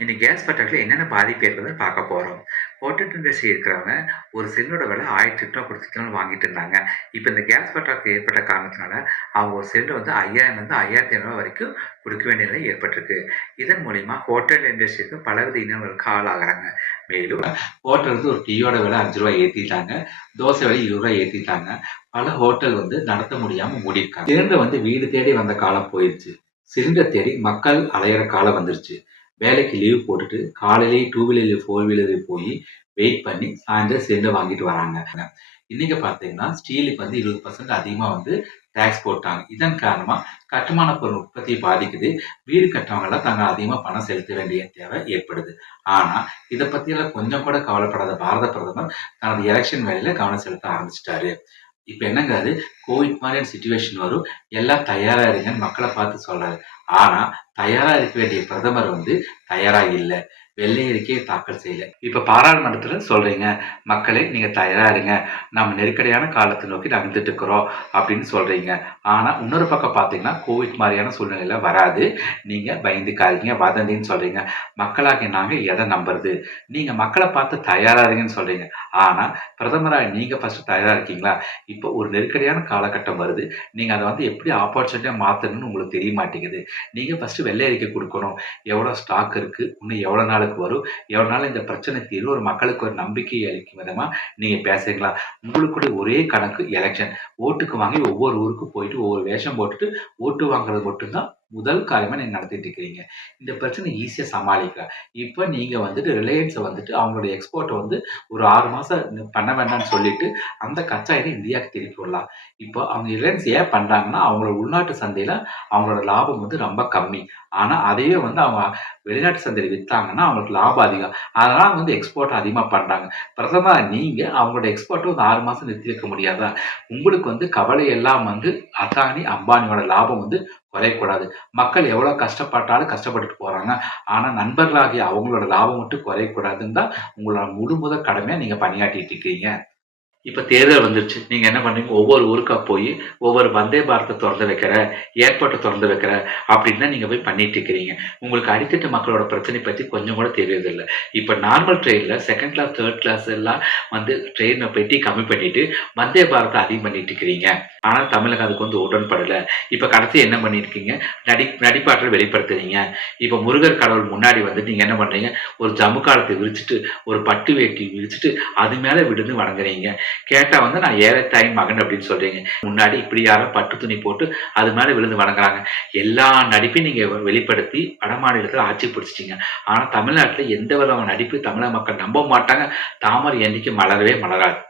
இன்னைக்கு கேஸ் பற்றாக்குறையில என்னென்ன பாதிப்பு ஏற்படுதுன்னு பார்க்க போறோம். ஹோட்டல் இண்டஸ்ட்ரி இருக்கிறவங்க ஒரு சிலிண்டரோட விலை ரூ. 1800 கொடுத்துட்டு வாங்கிட்டு இருந்தாங்க. இப்ப இந்த கேஸ் பற்றாக்குறை ஏற்பட்ட காரணத்தினால, அவங்க ஒரு சிலிண்டர் வந்து 5000லேருந்து ரூ. 5500 வரைக்கும் குடுக்க வேண்டிய நிலை ஏற்பட்டிருக்கு. இதன் மூலியமா ஹோட்டல் இண்டஸ்ட்ரிக்கு பலவித இன்னல்களுக்கு ஆளாகுறாங்க. மேலும் ஹோட்டல் வந்து ஒரு டீயோட விலை ரூ. 5 ஏத்திட்டாங்க. தோசை விலை ரூ. 20 ஏத்திட்டாங்க. பல ஹோட்டல் வந்து நடத்த முடியாம மூடியிருக்காங்க. சிலிண்டர் வந்து வீடு தேடி வந்த காலம் போயிருச்சு. சிலிண்டர் தேடி மக்கள் அலையிற காலம் வந்துருச்சு. வேலைக்கு லீவ் போட்டுட்டு காலையிலேயே 2 வீலர் 4 வீலர் போய் வெயிட் பண்ணி சாயந்தரம் சிலிண்டர் வாங்கிட்டு வராங்க. இன்னைக்கு பார்த்தீங்கன்னா ஸ்டீலுக்கு வந்து 20% அதிகமா வந்து டேக்ஸ் போட்டாங்க. இதன் காரணமா கட்டுமான பொருள் உற்பத்தி பாதிக்குது. வீடு கட்டுறவங்க எல்லாம் தாங்க அதிகமா பணம் செலுத்த வேண்டிய தேவை ஏற்படுது. ஆனா இதை பத்தியெல்லாம் கொஞ்சம் கூட கவலைப்படாத பாரத பிரதமர் தனது எலெக்ஷன் வேலையில கவனம் செலுத்த ஆரம்பிச்சிட்டாரு. இப்ப என்னங்க அது கோவிட் மாதிரியான சிச்சுவேஷன் வரும், எல்லாம் தயாரா இருங்கன்னு மக்களை பார்த்து சொல்றாரு. ஆனா தயாரா இருக்க வேண்டிய பிரதமர் வந்து தயாரா இல்ல. வெள்ளை அறிக்கையை தாக்கல் செய்யல. இப்ப பாராளுமன்றத்துல சொல்றீங்க, மக்களே நீங்க தயாரா இருங்க, நம்ம நெருக்கடியான காலத்தை நோக்கி நகர்ந்துட்டு இருக்கிறோம் அப்படின்னு சொல்றீங்க. ஆனா இன்னொரு பக்கம் பாத்தீங்கன்னா கோவிட் மாதிரியான சூழ்நிலையில வராது, நீங்க பயந்துக்காதீங்க, வதந்தின்னு சொல்றீங்க. மக்களாகிய நாங்க எதை நம்புறது? நீங்க மக்களை பார்த்து தயாரா இருங்கன்னு சொல்றீங்க. ஆனா பிரதமரா நீங்க ஃபர்ஸ்ட் தயாரா இருக்கீங்களா? இப்போ ஒரு நெருக்கடியான காலகட்டம் வருது, நீங்க அதை வந்து எப்படி ஆப்பர்ச்சுனிட்டியா மாத்தணும்னு உங்களுக்கு தெரிய மாட்டேங்குது. நீங்க ஃபர்ஸ்ட் வெள்ளை அறிக்கை கொடுக்கணும். எவ்வளோ ஸ்டாக் இருக்கு, இன்னும் எவ்வளோ நாளுக்கு வரும், எவ்வளோ நாள் இந்த பிரச்சனை தீரும், ஒரு மக்களுக்கு ஒரு நம்பிக்கை அளிக்கும் விதமா நீங்க பேசுறீங்களா? உங்களுக்குடைய ஒரே கணக்கு எலெக்ஷன். ஓட்டுக்கு வாங்கி ஒவ்வொரு ஊருக்கு போயிட்டு ஒவ்வொரு வேஷம் போட்டுட்டு ஓட்டு வாங்குறது மட்டும்தான் முதல் காரியமா நீங்க நடத்திட்டு இருக்கிறீங்க. இந்த பிரச்சனை ஈஸியா சமாளிக்கலாம். இப்ப நீங்க வந்துட்டு ரிலையன்ஸை வந்துட்டு அவங்களுடைய எக்ஸ்போர்ட்டை வந்து ஒரு 6 மாசம் பண்ண வேண்டாம்னு சொல்லிட்டு அந்த கச்சா எண்ணெய் இந்தியாவுக்கு திருப்பி விடலாம். இப்போ அவங்க ரிலையன்ஸ் ஏன் பண்றாங்கன்னா அவங்களோட உள்நாட்டு சந்தையில அவங்களோட லாபம் வந்து ரொம்ப கம்மி. ஆனா அதையே வந்து அவங்க வெளிநாட்டு சந்தையில வித்தாங்கன்னா அவங்களுக்கு லாபம் அதிகம். அதனால வந்து எக்ஸ்போர்ட் அதிகமா பண்றாங்க. பிரதமரா நீங்க அவங்களோட எக்ஸ்போர்ட்டை வந்து 6 மாசம் நிறுத்தி வைக்க முடியாதா? உங்களுக்கு வந்து கவலை எல்லாம் வந்து அதானி, அம்பானியோட லாபம் வந்து குறையக்கூடாது. மக்கள் எவ்வளவு கஷ்டப்பட்டாலும் கஷ்டப்பட்டுட்டு போறாங்க. ஆனா நண்பர்களாகிய அவங்களோட லாபம் மட்டும் குறையக்கூடாதுன்னு தான் உங்களோட முதல் கடமையா நீங்க பணியாற்றிட்டு இருக்கீங்க. இப்ப தேர்தல் வந்துருச்சு. நீங்க என்ன பண்றீங்க? ஒவ்வொரு ஊருக்கா போய் ஒவ்வொரு வந்தே பாரத்த தொறந்து வைக்கிறேன், ஏர்போர்ட்ட தொறந்து வைக்கிறேன் அப்படின்னு தான் நீங்க போய் பண்ணிட்டு இருக்கிறீங்க. உங்களுக்கு அடித்தட்டு மக்களோட பிரச்சனை பத்தி கொஞ்சம் கூட தெரியறதில்ல. இப்ப நார்மல் ட்ரெயின்ல 2nd கிளாஸ், 3rd கிளாஸ் எல்லாம் வந்து ட்ரெயின பெட்டி கம்மி பண்ணிட்டு வந்தே பாரத்த அதிகம் பண்ணிட்டு இருக்கிறீங்க. ஆனா தமிழகம் அதுக்கு வந்து உடன்படல. இப்ப கடைசி என்ன பண்ணிருக்கீங்க? நடிப்பாற்றல் வெளிப்படுத்துறீங்க. இப்ப முருகர் கடவுள் முன்னாடி வந்து நீங்க என்ன பண்றீங்க? ஒரு ஜம்மு காலத்தை விரிச்சுட்டு, ஒரு பட்டு வேட்டி விரிச்சுட்டு அது மேல விழுந்து வணங்குறீங்க. கேட்டா வந்து நான் ஏறத்தாயின் மகன் அப்படின்னு சொல்றீங்க. முன்னாடி இப்படி யாரும் பட்டு துணி போட்டு அது மேல விழுந்து வணங்குறாங்க. எல்லா நடிப்பையும் நீங்க வெளிப்படுத்தி வட மாநிலத்துல ஆட்சி பிடிச்சிட்டீங்க. ஆனா தமிழ்நாட்டுல எந்த விதமான நடிப்பு தமிழக மக்கள் நம்ப மாட்டாங்க. தாமரை என்னைக்கு மலரவே மலராது.